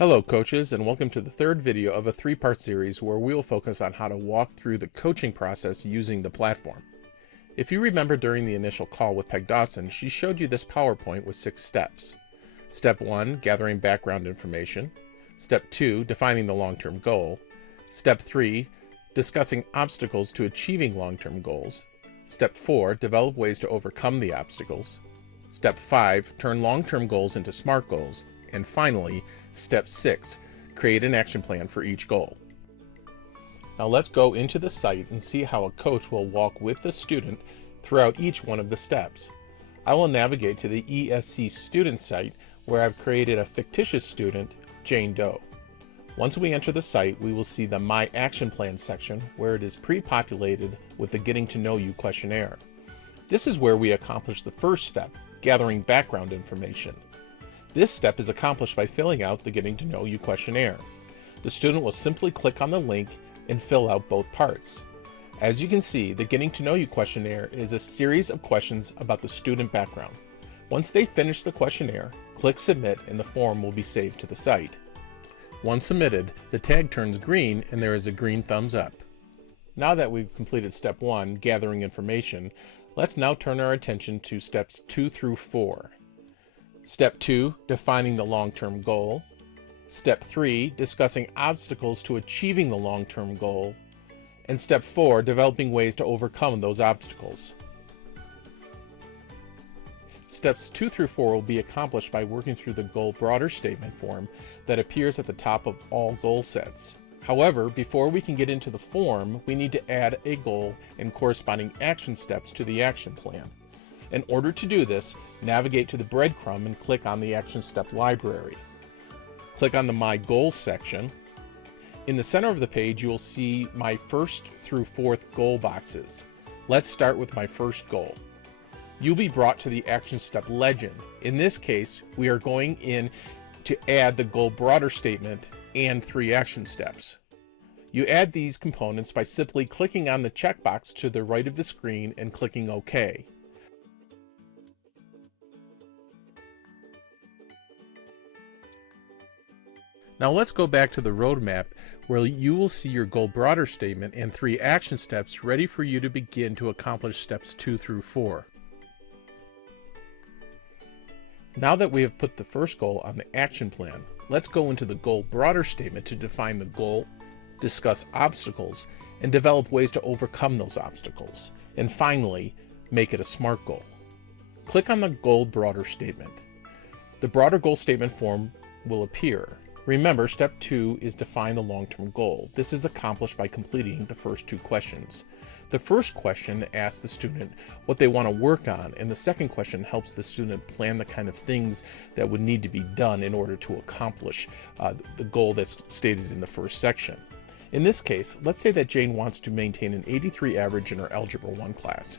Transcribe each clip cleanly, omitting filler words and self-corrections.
Hello coaches, and welcome to the third video of a three-part series where we will focus on how to walk through the coaching process using the platform. If you remember during the initial call with Peg Dawson, she showed you this PowerPoint with 6 steps. Step 1, gathering background information. Step 2, defining the long-term goal. Step 3, discussing obstacles to achieving long-term goals. Step 4, develop ways to overcome the obstacles. Step 5, turn long-term goals into SMART goals. And finally, Step 6, create an action plan for each goal. Now let's go into the site and see how a coach will walk with the student throughout each one of the steps. I will navigate to the ESC student site where I've created a fictitious student, Jane Doe. Once we enter the site, we will see the My Action Plan section where it is pre-populated with the Getting to Know You questionnaire. This is where we accomplish the first step, gathering background information. This step is accomplished by filling out the Getting to Know You questionnaire. The student will simply click on the link and fill out both parts. As you can see, the Getting to Know You questionnaire is a series of questions about the student background. Once they finish the questionnaire, click Submit and the form will be saved to the site. Once submitted, the tag turns green and there is a green thumbs up. Now that we've completed step 1, gathering information, let's now turn our attention to steps 2 through 4. Step 2, defining the long-term goal. Step 3, discussing obstacles to achieving the long-term goal. And Step 4, developing ways to overcome those obstacles. Steps 2 through 4 will be accomplished by working through the goal broader statement form that appears at the top of all goal sets. However, before we can get into the form, we need to add a goal and corresponding action steps to the action plan. In order to do this, navigate to the breadcrumb and click on the Action Step Library. Click on the My Goals section. In the center of the page, you will see my first through fourth goal boxes. Let's start with my first goal. You'll be brought to the Action Step Legend. In this case, we are going in to add the goal broader statement and 3 action steps. You add these components by simply clicking on the checkbox to the right of the screen and clicking OK. Now let's go back to the roadmap where you will see your goal broader statement and 3 action steps ready for you to begin to accomplish steps 2 through 4. Now that we have put the first goal on the action plan, let's go into the goal broader statement to define the goal, discuss obstacles, and develop ways to overcome those obstacles. And finally, make it a SMART goal. Click on the goal broader statement. The broader goal statement form will appear. Remember, step 2 is define the long-term goal. This is accomplished by completing the first 2 questions. The first question asks the student what they want to work on, and the second question helps the student plan the kind of things that would need to be done in order to accomplish the goal that's stated in the first section. In this case, let's say that Jane wants to maintain an 83 average in her Algebra 1 class.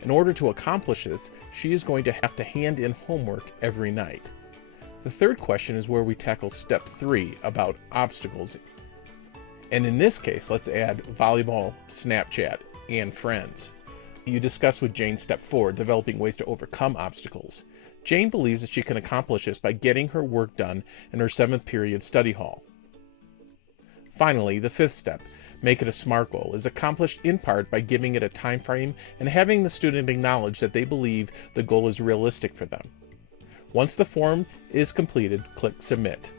In order to accomplish this, she is going to have to hand in homework every night. The third question is where we tackle step 3 about obstacles. And in this case, let's add volleyball, Snapchat, and friends. You discuss with Jane step 4, developing ways to overcome obstacles. Jane believes that she can accomplish this by getting her work done in her 7th period study hall. Finally, the 5th step, make it a SMART goal, is accomplished in part by giving it a time frame and having the student acknowledge that they believe the goal is realistic for them. Once the form is completed, click Submit.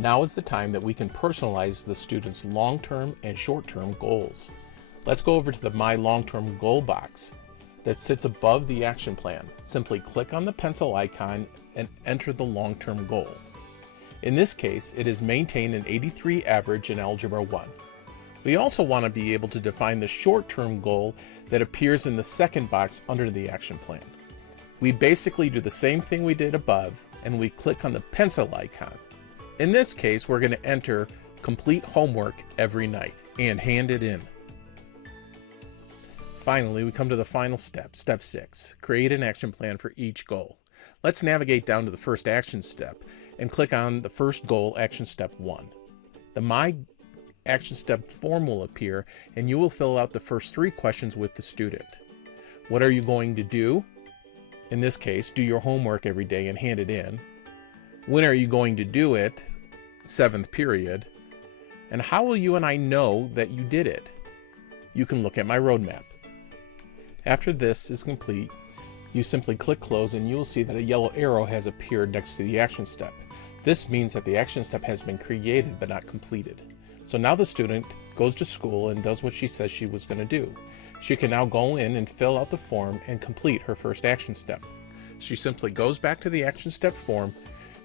Now is the time that we can personalize the student's long-term and short-term goals. Let's go over to the My Long-Term Goal box that sits above the action plan. Simply click on the pencil icon and enter the long-term goal. In this case, it is maintain an 83 average in Algebra 1. We also want to be able to define the short-term goal that appears in the second box under the action plan. We basically do the same thing we did above, and we click on the pencil icon. In this case, we're going to enter complete homework every night and hand it in. Finally, we come to the final step, step 6, create an action plan for each goal. Let's navigate down to the first action step and click on the first goal, action step 1. The My Action Step form will appear, and you will fill out the first 3 questions with the student. What are you going to do? In this case, do your homework every day and hand it in. When are you going to do it? 7th period. And how will you and I know that you did it? You can look at my roadmap. After this is complete, you simply click close and you will see that a yellow arrow has appeared next to the action step. This means that the action step has been created but not completed. So now the student goes to school and does what she says she was going to do. She can now go in and fill out the form and complete her first action step. She simply goes back to the action step form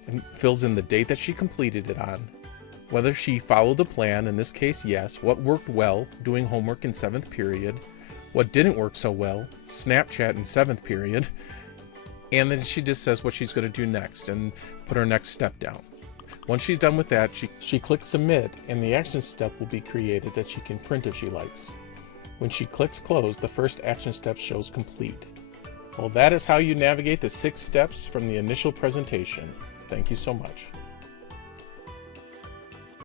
and fills in the date that she completed it on, whether she followed the plan, in this case yes, what worked well, doing homework in 7th period, what didn't work so well, Snapchat in 7th period, and then she just says what she's going to do next and put her next step down. Once she's done with that, she clicks submit and the action step will be created that she can print if she likes. When she clicks close, the first action step shows complete. Well, that is how you navigate the 6 steps from the initial presentation. Thank you so much.